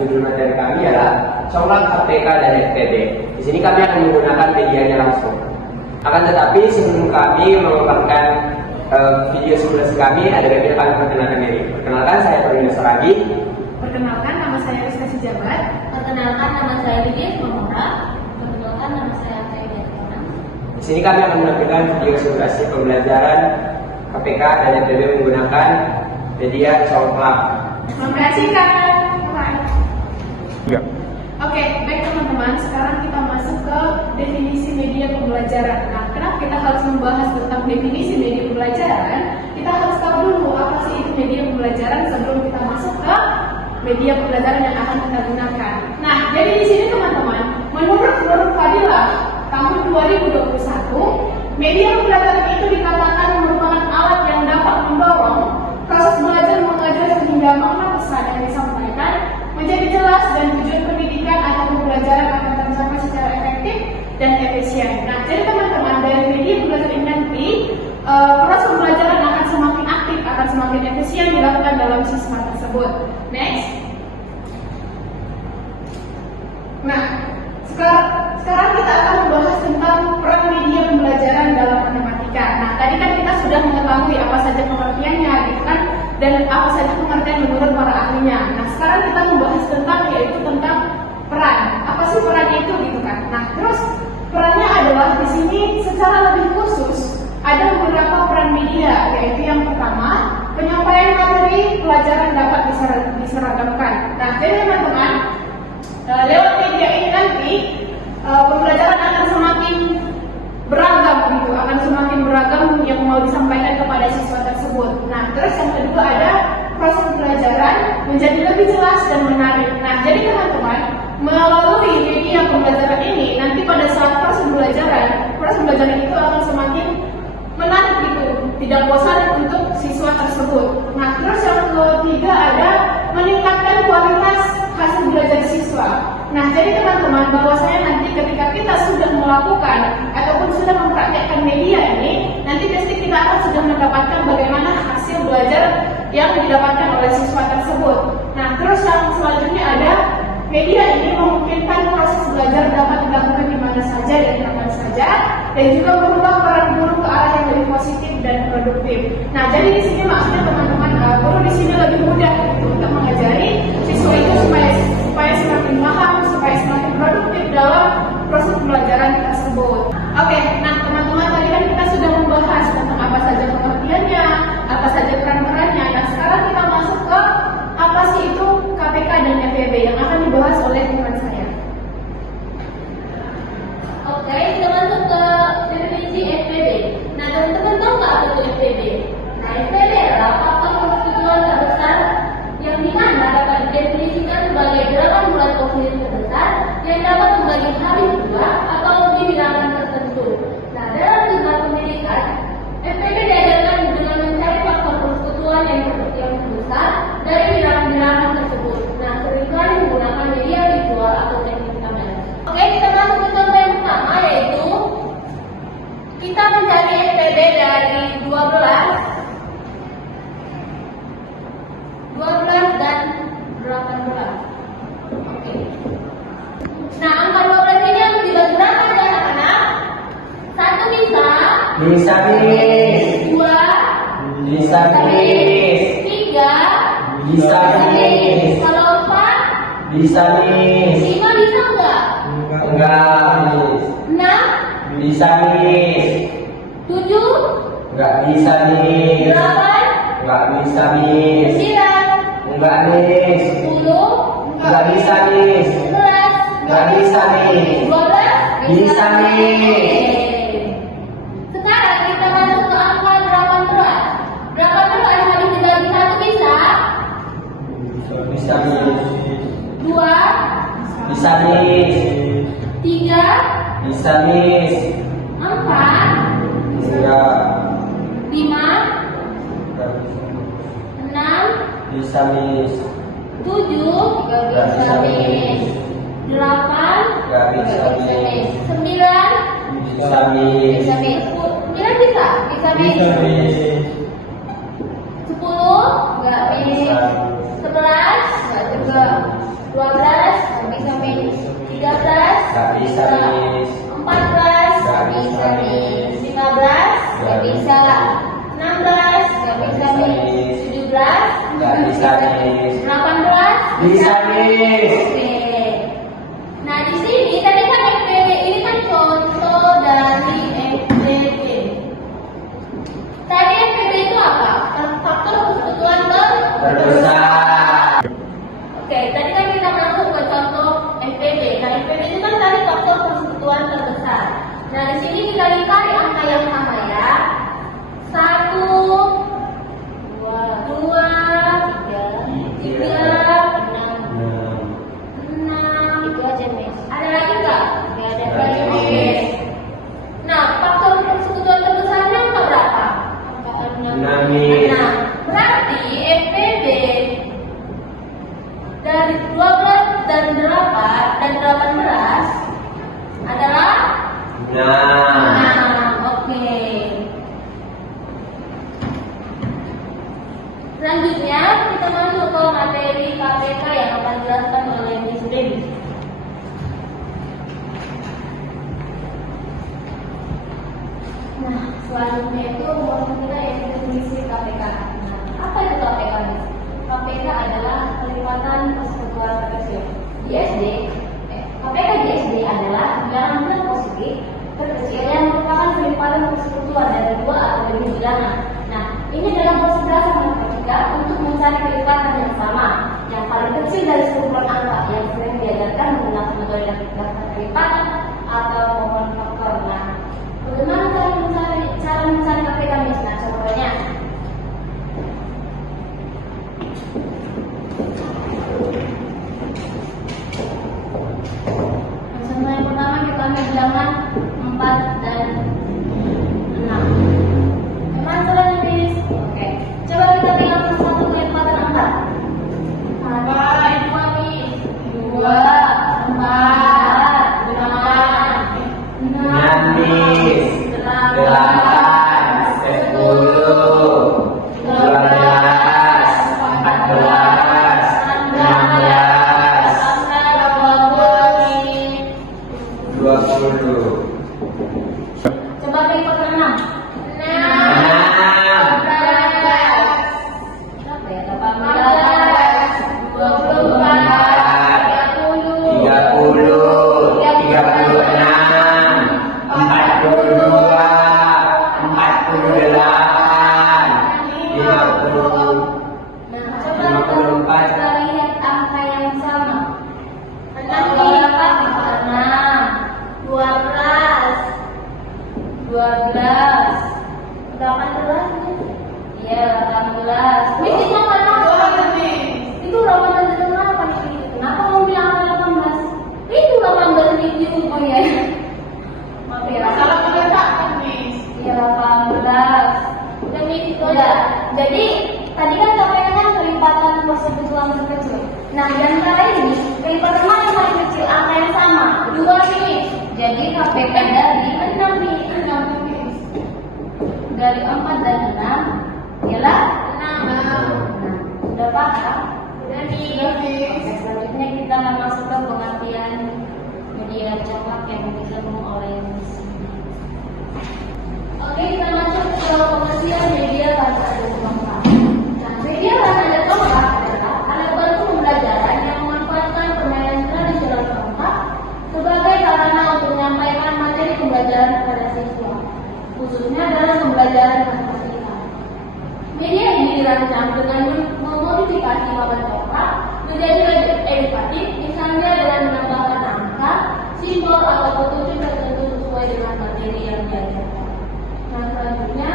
judul materi kami adalah coklat KPK dan FPB. Di sini kami akan menggunakan medianya langsung. Akan tetapi sebelum kami memaparkan video simulasi kami, ada baiknya kami perkenalkan diri. Perkenalkan, saya Perwira Saragi. Perkenalkan, nama saya Rizka Sijabat. Perkenalkan, nama saya Lidit Mamora. Perkenalkan, nama saya Kaidia Tonang. Di sini kami akan menampilkan video simulasi pembelajaran KPK dan FPB menggunakan media coklat. Terima kasih Kak. Ya. Oke, baik teman-teman. Sekarang kita masuk ke definisi media pembelajaran. Nah, kenapa kita harus membahas tentang definisi media pembelajaran? Kita harus tahu dulu apa sih itu media pembelajaran sebelum kita masuk ke media pembelajaran yang akan kita gunakan. Nah, jadi di sini teman-teman, menurut Fadilah tahun 2021, media pembelajaran itu dikatakan merupakan alat yang dapat mendorong proses belajar mengajar sehingga makna pesan yang disampaikan menjadi jelas dan tujuan pendidikan atau pembelajaran akan tercapai secara efektif dan efisien. Nah, jadi teman-teman, dari media pembelajaran ini nanti proses pembelajaran akan semakin aktif, akan semakin efisien dilakukan dalam siswa tersebut. Next. Nah, sekarang kita akan membahas tentang peran media pembelajaran dalam matematika. Nah, tadi kan kita sudah mengetahui apa saja pengertiannya, gitu kan, dan apa saja pengertian menurut para ahlinya. Nah, sekarang kita membahas tentang peran. Apa sih perannya itu, gitu kan? Nah, terus perannya adalah di sini secara lebih khusus ada beberapa peran media, yaitu yang pertama, penyampaian materi pelajaran dapat diseragamkan. Nah, jadi teman-teman, lewat media ini nanti pembelajaran akan semakin beragam gitu, akan semakin beragam yang mau disampaikan kepada siswa tersebut. Nah, terus yang kedua ada proses pembelajaran menjadi lebih jelas dan menarik. Nah, jadi teman-teman, melalui media pembelajaran ini nanti pada saat proses pembelajaran itu akan semakin menarik gitu, tidak bosan untuk siswa tersebut. Nah, terus yang ketiga ada meningkatkan kualitas hasil belajar siswa. Nah, jadi teman-teman, bahwasanya nanti ketika kita sudah melakukan ataupun sudah mempraktekkan media ini, nanti pasti kita akan sudah mendapatkan bagaimana hasil belajar yang didapatkan oleh siswa tersebut. Nah, terus yang selanjutnya ada media ini memungkinkan proses belajar dapat dilakukan di mana saja dan kapan saja, dan juga merubah peran guru ke arah yang lebih positif dan produktif. Nah, jadi di sini maksudnya teman-teman, guru di sini lebih mudah untuk mengajari siswa itu supaya semakin paham, supaya semakin produktif dalam proses pembelajaran tersebut. Oke, nah teman-teman, tadi kan kita sudah membahas tentang apa saja pengertiannya, apa saja peran-perannya. Nah, sekarang kita masuk ke apa sih itu KPK dan FPB yang akan dibahas oleh teman saya. Oke, kita masuk ke definisi FPB. Nah, teman-teman tahu nggak apa itu FPB? Nah, FPB adalah faktor persetujuan terbesar yang dimana dapat didefinisikan sebagai gerakan bulat kosmis terbesar yang dapat membagi hari dua atau lebih bilangan tertentu. Nah, dalam dunia pendidikan, FPB diajarkan dengan mencari faktor persekutuan yang terbesar dari bilangan-bilangan tersebut. Nah, seringkali menggunakan media visual atau teknik kamera. Oke, kita masuk ke contoh yang pertama, yaitu kita mencari FPB dari 12 dan 18. Oke. Nah, angka 12 ini yang dibagi berapa ya anak-anak? Satu bisa. Bisa, Miss. Dua. Bisa, Miss. Tiga. Bisa, Miss. Kalau empat. Bisa, Miss. Lima bisa enggak? Enggak, Miss. Enam. Bisa, Miss. Tujuh. Enggak bisa, Miss. Delapan. Enggak bisa, Miss. Sembilan. Enggak, Miss. 10. Enggak bisa, Miss. 11. Enggak bisa, Miss. 12. Bisa, Miss. Sekarang kita masuk ke angka 18. 18 harus dibagi satu bisa. Bisa, Miss. Dua. Bisa, Miss. Tiga. Bisa, Miss. Empat. Enggak. Lima. Enggak Enam. bisa, Miss. 7. Enggak bisa, Miss. 8. Enggak bisa, Miss. 9. Bisa, Miss. Bisa Miss. 9 bisa? Bisa Miss. Bisa, Miss. 10. Enggak Miss. Bisa. 11. Enggak juga. 12. Miss. Oke. Nah, di sini tadi kan FPB ini kan contoh dari FPB. Tadi FPB itu apa? Faktor persekutuan Terbesar. Oke, tadi kan kita masuk ke contoh FPB. Nah, FPB itu kan tadi faktor persekutuan terbesar. Nah, di sini kita lihat angka yang sama ya. 1, 2, 3, 6. Itu aja, Miss. Ada lagi nggak? Nggak ada lagi, Miss. Nah, faktor persekutuan terbesarnya angka berapa? Angka 6. 6, Miss. Nah, berarti FPB dari 12 dan 18 adalah 6. 6. Oke. Selanjutnya kita masuk ke materi KPK yang akan dijelaskan oleh Miss Dewi. Nah, selanjutnya itu menurut kita yaitu definisi KPK. Nah, apa itu KPK? KPK adalah kelipatan persekutuan terkecil. Di SD, KPK di SD adalah bilangan positif terkecil yang merupakan kelipatan persekutuan dari 2 atau lebih bilangan. Nah, ini dalam proses belajar matematika untuk mencari kelipatan yang sama, yang paling kecil dari sekumpulan angka yang sering diajarkan menggunakan metode daftar kelipatan atau maupun faktor. Nah, bagaimana cara mencari KPK, Miss? Nah, contohnya. Contoh yang pertama kita ambil bilangan 4 dan 6. Gimana caranya, Miss? Oke. Coba kita tinggalkan satu kelipatan 4. Ada 2, Miss. 2, 4, 8, 6, Miss. 8, 10, 12, 14, 16, 20. Coba lipat 6. 18. Jadi tadi kan KPK kan kelipatan persekutuan terkecil. Nah, di antara ini kelipatan mana yang paling kecil? Angka yang sama, 2 ini. Jadi KPK dari 6 nih, 6. Dari 4 dan 6 ialah 6. Sudah paham? Sudah nih. Oke, selanjutnya kita masuk ke pengertian media cetak yang ditemu oleh Miss. Oke, kita masuk ke pengertian media bahasa Jepang. Nah, media bahasa Jepang adalah alat bantu pembelajaran yang memanfaatkan permainan tradisional Jepang sebagai sarana untuk menyampaikan materi pembelajaran kepada siswa, khususnya dalam pembelajaran matematika. Media ini dirancang dengan memodifikasi papan corak menjadi lebih edukatif, misalnya dengan menambahkan angka, simbol atau petunjuk tertentu sesuai dengan materi yang diajarkan. Nah, selanjutnya,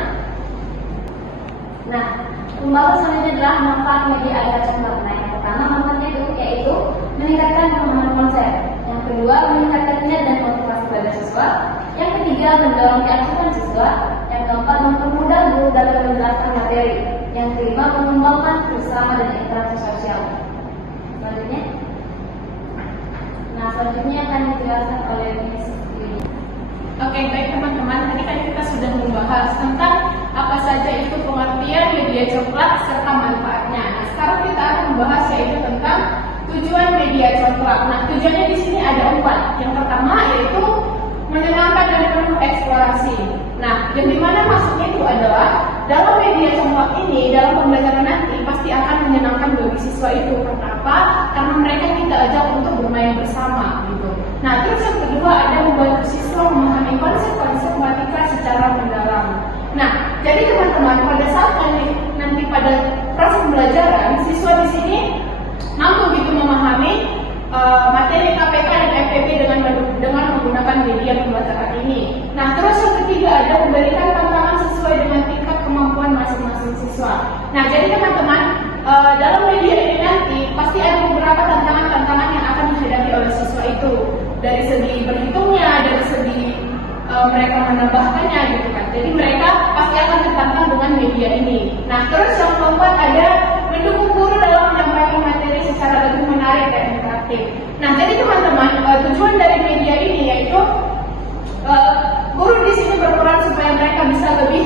pembahasan selanjutnya adalah manfaat media agar cepat. Nah, yang pertama manfaatnya itu yaitu meningkatkan pemahaman konsep. Yang kedua, meningkatkan minat dan motivasi pada siswa. Yang ketiga, mendorong keaktifan siswa. Yang keempat, mempermudah guru dalam menjelaskan materi. Yang kelima, mengembangkan bersama dan interaksi sosial. Selanjutnya, selanjutnya akan dijelaskan oleh Miss. Oke, baik teman-teman, tadi kan kita sudah membahas tentang apa saja itu pengertian media coklat serta manfaatnya. Nah, sekarang kita akan membahas yaitu tentang tujuan media coklat. Nah, tujuannya di sini ada 4. Yang pertama yaitu menyenangkan dan penuh eksplorasi. Nah, yang dimana maksudnya itu adalah dalam media contoh ini, dalam pembelajaran nanti pasti akan menyenangkan bagi siswa itu. Kenapa? Karena mereka kita ajak untuk bermain bersama gitu. Nah, terus yang kedua ada membantu siswa memahami konsep-konsep matematika secara mendalam. Nah, jadi teman-teman pada saat nanti pada proses pembelajaran, siswa di sini mampu gitu memahami materi KPK dan FPB dengan menggunakan media pembelajaran ini. Nah, terus yang ketiga ada memberikan tantangan sesuai dengan tingkat kemampuan masing-masing siswa. Nah, jadi teman-teman dalam media ini nanti pasti ada beberapa tantangan-tantangan yang akan dihadapi oleh siswa itu dari segi berhitungnya, dari segi mereka menambahkannya gitu kan. Jadi mereka pasti akan tertantang dengan media ini. Nah, terus yang keempat ada mendukung guru dalam menyampaikan materi secara lebih menarik dan interaktif. Nah, jadi teman-teman tujuan dari media ini yaitu guru di sini berperan supaya mereka bisa lebih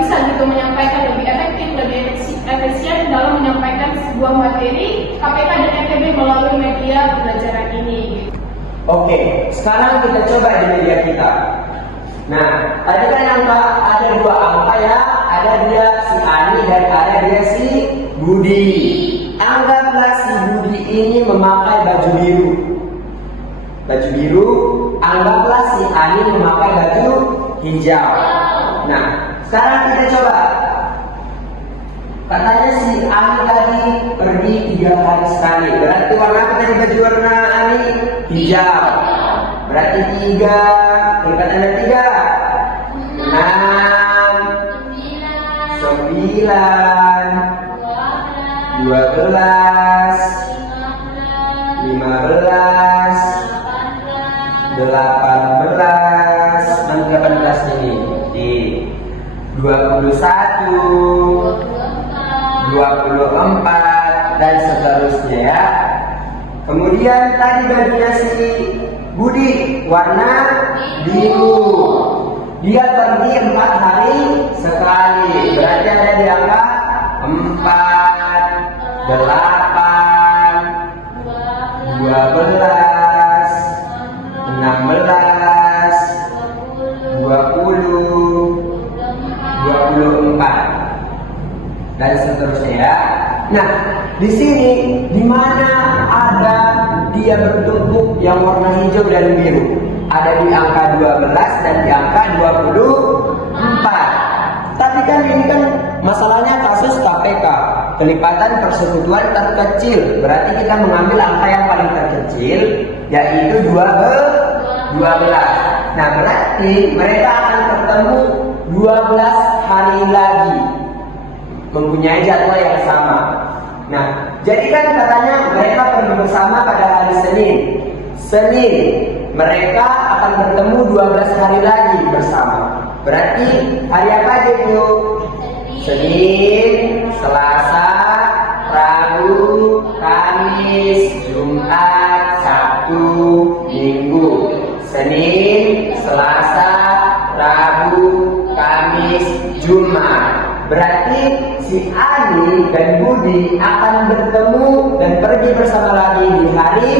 bisa gitu menyampaikan lebih efektif, lebih efisien dalam menyampaikan sebuah materi KPK dan FPB melalui media pembelajaran ini. Oke, sekarang kita coba di media kita. Nah, tadi kan yang ada dua angka ya, ada dia si Ani dan ada dia si Budi. Anggaplah si Budi ini memakai baju biru. Baju biru, anggaplah si Ani memakai baju hijau. Nah, sekarang kita coba. Katanya si Ani tadi pergi 3 hari sekali. Berarti warna apa tadi baju warna Ani? Hijau. Berarti 3 kali ada 3 6 9 12 15 18 nanti 18 ini di 21 24 dan seterusnya ya. Kemudian tadi bajunya si Budi warna biru. Dia pergi 4 hari sekali. Berarti ada di angka 4 8 12 16 20 24 dan seterusnya ya. Nah, di sini di mana ada dia bertumpuk yang warna hijau dan biru? Ada di angka 12 dan di angka 24. Tapi kan ini kan masalahnya kasus KPK, kelipatan persekutuan terkecil. Berarti kita mengambil angka yang paling terkecil yaitu 12. Nah, berarti mereka akan bertemu 12 hari lagi, mempunyai jadwal yang sama. Nah, jadi kan katanya mereka pergi bersama pada hari Senin. Senin mereka akan bertemu 12 hari lagi bersama. Berarti hari apa aja itu? Senin, Selasa, Rabu, Kamis, Jumat, Sabtu, Minggu. Senin, Selasa, Rabu, Kamis, Jumat. Berarti si Ani dan Budi akan bertemu dan pergi bersama lagi di hari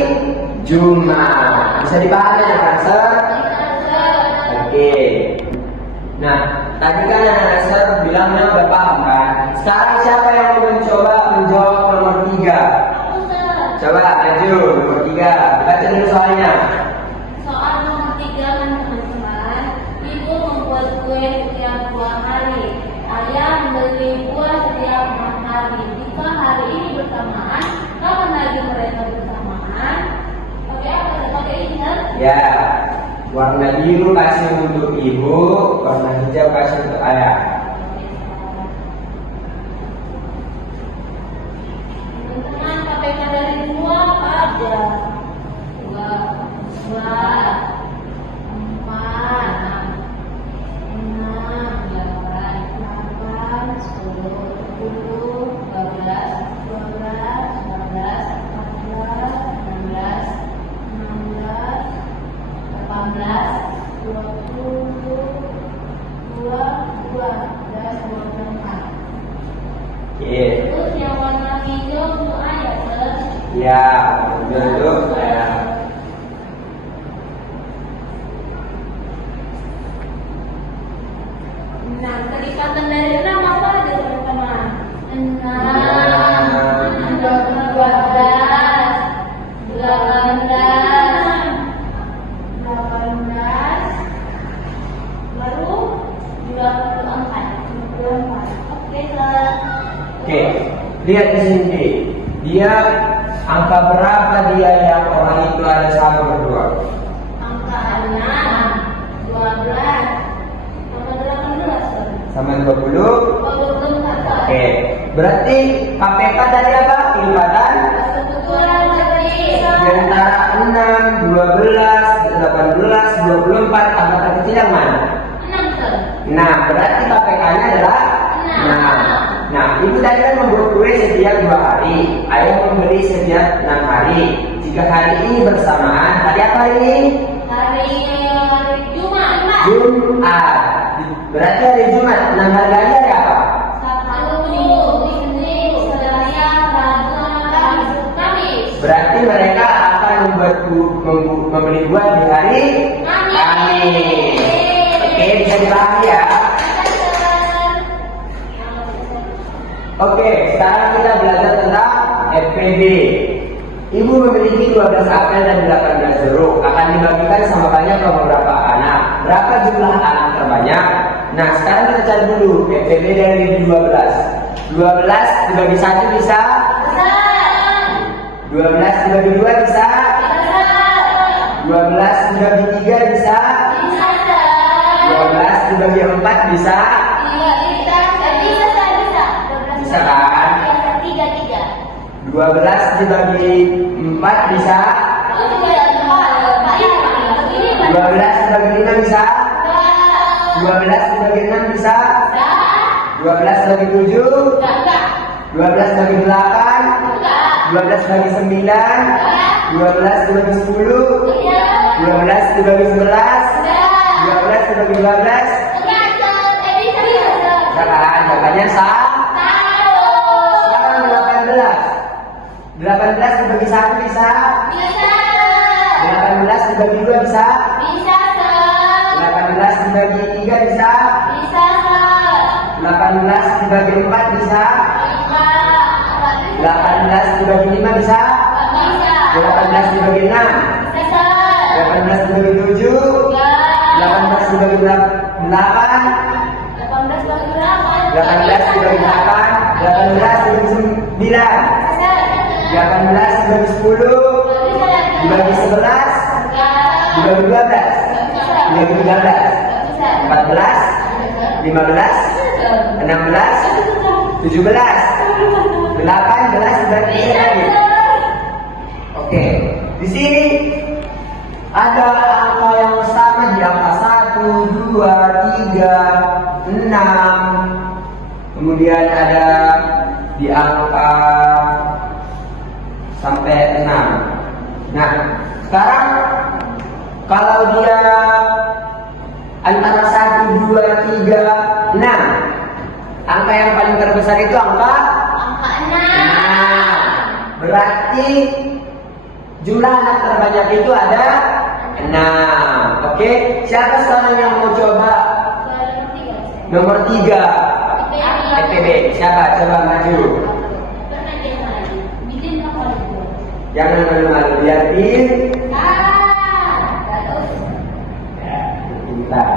Jumat. Bisa dipahami ya, Sir? Oke. Nah, tadi kan Sir bilangnya udah paham kan? Sekarang siapa yang mau mencoba menjawab nomor 3? Coba maju nomor 3. Baca dulu soalnya. Soal nomor 3 kan teman-teman, Ibu membuat kue setiap 2 hari. Ayah membeli buah setiap 6 hari. Jika hari ini bersamaan, kapan lagi mereka bersamaan? Pakai apa? Pakai ini kan? Ya, warna biru kasih untuk ibu, warna hijau kasih untuk ayah. Teman-teman, KPK dari 2 apa aja? 2 Terus yang warna hijau untuk ayah, Sir. Ya, untuk ayah. Nah, Serikatan dari 6 apa aja teman-teman? 6, 12, 18, baru 24. Oke, Kak. Oke, lihat di sini. Dia angka berapa dia yang orang itu ada sama berdua? Angka 6, 12, sama 18. Sama 20. Oh, 24. Oke, berarti KPK tadi apa? Kilipatan Persekutuan dari di antara 6, 12, 18, 24, angka terkecil yang mana? 6, Kak. Nah, berarti KPK-nya adalah 6. Nah, ibu tadi kan membuat kue setiap 2 hari. Ayah membeli setiap 6 hari. Jika hari ini bersamaan, hari apa hari ini? Hari Jumat. Jumat. Berarti hari Jumat. 6 hari lagi hari apa? Sabtu, Minggu, Selasa, Rabu, Kamis. Berarti mereka akan membeli buah di hari Kamis. Oke, bisa dipahami ya. Oke, sekarang kita belajar tentang FPB. Ibu memiliki 12 apel dan 18 jeruk. Akan dibagikan sama banyak ke beberapa anak. Berapa jumlah anak terbanyak? Nah, sekarang kita cari dulu FPB dari 12. 12 dibagi 1 bisa? 12 dibagi 2 bisa? 12 dibagi 3 bisa? 12 dibagi 4 bisa? Bisa kan? 12 dibagi 4 bisa? 12 dibagi 5 bisa? 12 dibagi 6 bisa? 12 dibagi 7? 12 dibagi 8? 12 dibagi 9? 12 dibagi 10? 12 dibagi 11? 12 dibagi 12? Sekarang jawabannya sah? 18 dibagi 1 bisa? 18 dibagi 2 bisa? 18 dibagi 3 bisa? 18 dibagi 4 bisa? 18 dibagi 5 bisa? 18 dibagi 6? 18 dibagi 7? 18 dibagi 8? 18 dibagi 8? 18 dibagi 9? 18 dibagi 10, dibagi 11, dibagi 12, dibagi 13, 14, 15, 16, 17, 18 dibagi 3 lagi. Oke, di sini ada angka yang sama di angka 1, 2, 3, 6. Kemudian ada di angka sampai 6. Nah, sekarang kalau dia antara 1, 2, 3, 6, angka yang paling terbesar itu angka 6. Berarti jumlah anak terbanyak itu ada 6. Oke, siapa sekarang yang mau coba nomor 3? FPB. Siapa? Coba maju. Jangan malu-malu, liatin. Pintar.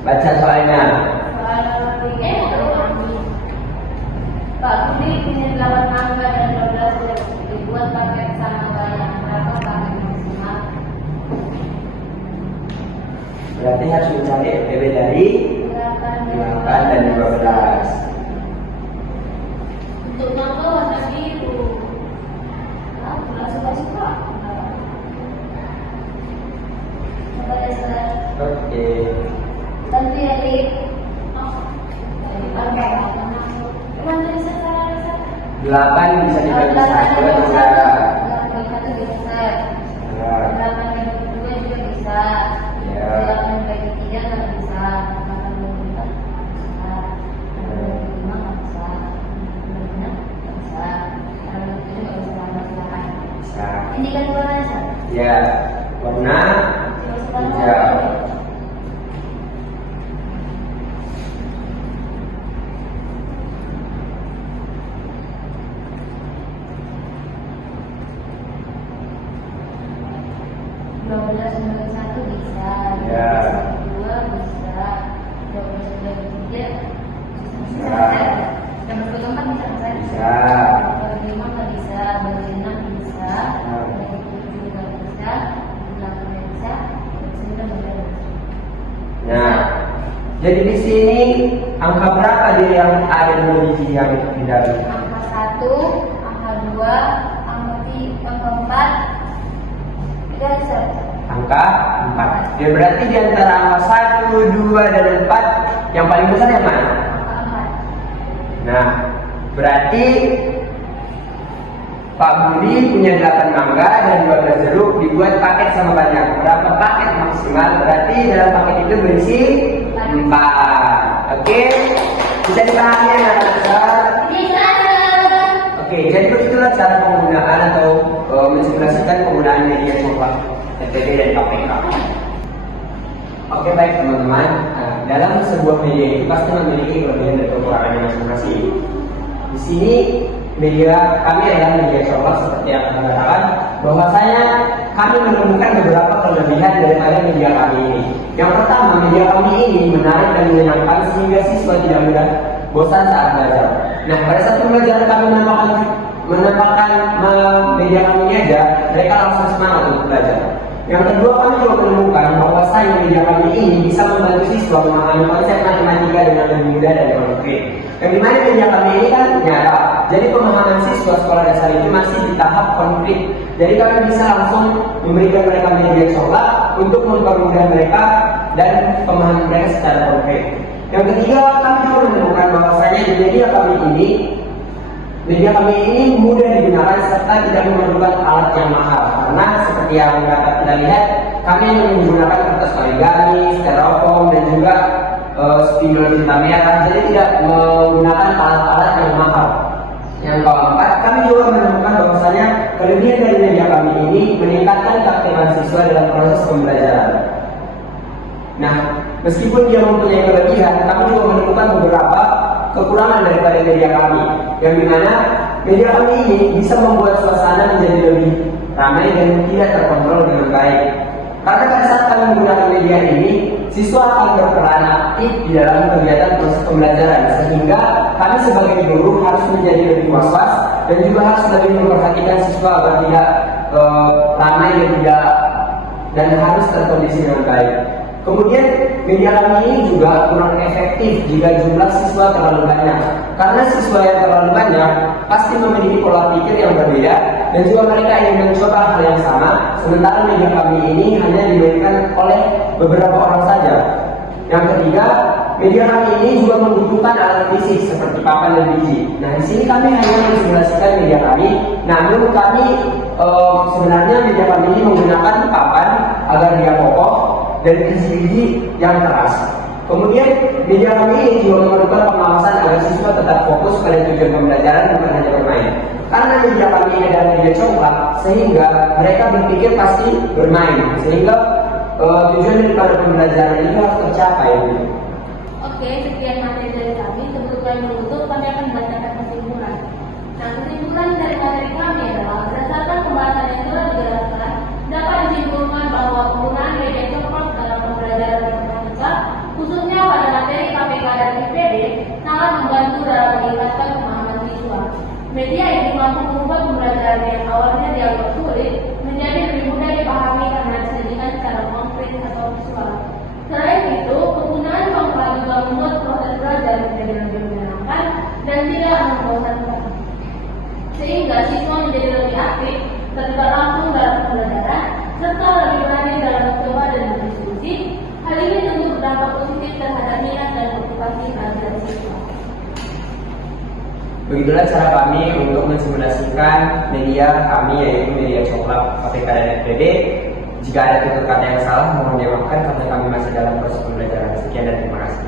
Baca soalnya. Pak Budi punya 8 angka dan 12 dibuat pakai sama banyak. Berapa pakai maksimal? Berarti harus mencari FPB dari 8 dan 12. Untuk nama warna biru. Suka-suka. Coba ya, Sir. Oke. Bantu ya, Dik. Oke. Bantu ya, Sir. 8 bisa dibagi 1 atau enggak? 8 bisa. Ya. 8 bagi 2 juga bisa. Ya. 8 bagi 3 nggak bisa. 8 bagi 4 bisa. 8 bagi 5 nggak bisa. 8 bagi 6 nggak bisa. 8 bagi 7 nggak bisa tambah-tambahan. Bisa. Ini kan warna, Sir. Ya. Warna hijau. Jadi di sini angka berapa dia yang ada di biji yang dihindari? Angka 1, angka 2, angka 4, dan 1. Angka 4. Ya berarti di antara angka 1, 2, dan 4 yang paling besar yang mana? Angka 4. Nah, berarti Pak Budi punya 8 mangga dan 12 jeruk, dibuat paket sama banyak. Berapa paket maksimal? Berarti dalam paket itu berisi 4. Oke? Bisa dipahami ya anak-anak? Bisa. Oke, jadi begitulah cara penggunaan atau mensimulasikan penggunaan media coklat FTB dan KPK. Oke, baik teman-teman. Dalam sebuah media itu pasti memiliki kelebihan dan kekurangannya masing-masing. Di sini media kami adalah media coklat seperti yang kami katakan, bahwasanya kami menemukan beberapa kelebihan daripada media kami ini. Yang pertama, media kami ini menarik dan menyenangkan sehingga siswa tidak mudah bosan saat belajar. Nah, pada saat pembelajaran kami menampakkan media kami ini aja, mereka langsung semangat untuk belajar. Yang kedua, kami juga menemukan bahwasanya media kami ini bisa membantu siswa memahami konsep matematika dengan lebih mudah dan konkret. Yang dimana media kami ini kan nyata, jadi pemahaman siswa sekolah dasar ini masih di tahap konkret. Jadi kami bisa langsung memberikan mereka media coklat untuk mempermudah mereka dan pemahaman mereka secara konkret. Yang ketiga, kami juga menemukan bahwasanya di media kami ini mudah digunakan serta tidak memerlukan alat yang mahal. Karena seperti yang dapat kita lihat, kami menggunakan kertas origami, styrofoam dan juga spidol tinta merah. Jadi tidak menggunakan alat-alat yang mahal. Yang keempat, kami juga menemukan bahwasanya kelebihan dari media kami ini meningkatkan keaktifan siswa dalam proses pembelajaran. Nah, meskipun dia mempunyai kelebihan, kami juga menemukan beberapa kekurangan daripada media kami, yang dimana media kami ini bisa membuat suasana menjadi lebih ramai dan tidak terkontrol dengan baik. Karena pada saat kami menggunakan media ini, siswa akan berperan aktif di dalam kegiatan proses pembelajaran, sehingga kami sebagai guru harus menjadi lebih was-was dan juga harus lebih memperhatikan siswa agar tidak ramai dan harus terkondisi dengan baik. Kemudian media kami ini juga kurang efektif jika jumlah siswa terlalu banyak. Karena siswa yang terlalu banyak pasti memiliki pola pikir yang berbeda dan juga mereka ingin mencoba hal yang sama. Sementara media kami ini hanya dimainkan oleh beberapa orang saja. Yang ketiga, media kami ini juga membutuhkan alat fisik seperti papan dan biji. Nah, di sini kami hanya mensimulasikan media kami. Namun kami sebenarnya media kami ini menggunakan papan agar dia kokoh dan biji-biji yang keras. Kemudian media kami ini juga memerlukan pengawasan agar siswa tetap fokus pada tujuan pembelajaran bukan hanya bermain. Karena media kami ini adalah media coklat, sehingga mereka berpikir pasti bermain, sehingga tujuan daripada pembelajaran ini harus tercapai. Oke, sekian materi dari kami. Sebelum kami menutup, kami akan membacakan kesimpulan. Nah, kesimpulan dari materi kami adalah berdasarkan pembahasan yang telah dijelaskan, dapat disimpulkan bahwa penggunaan media coklat dalam pembelajaran matematika, khususnya pada materi KPK dan IPB, sangat membantu dalam meningkatkan pemahaman siswa. Media ini mampu mengubah pembelajaran yang awalnya dianggap sulit menjadi lebih mudah dipahami karena disajikan secara konkret atau visual. Selain itu, penggunaan coklat juga membuat proses belajar menjadi lebih menyenangkan dan tidak membosankan, sehingga siswa menjadi lebih aktif, terlibat langsung dalam pembelajaran, serta lebih berani dalam mencoba dan berdiskusi. Hal ini tentu berdampak positif terhadap minat dan motivasi belajar siswa. Begitulah cara kami untuk mensimulasikan media kami, yaitu media coklat KPK dan FTB. Jika ada tutur kata yang salah, mohon dimaafkan karena kami masih dalam proses pembelajaran. Sekian dan terima kasih.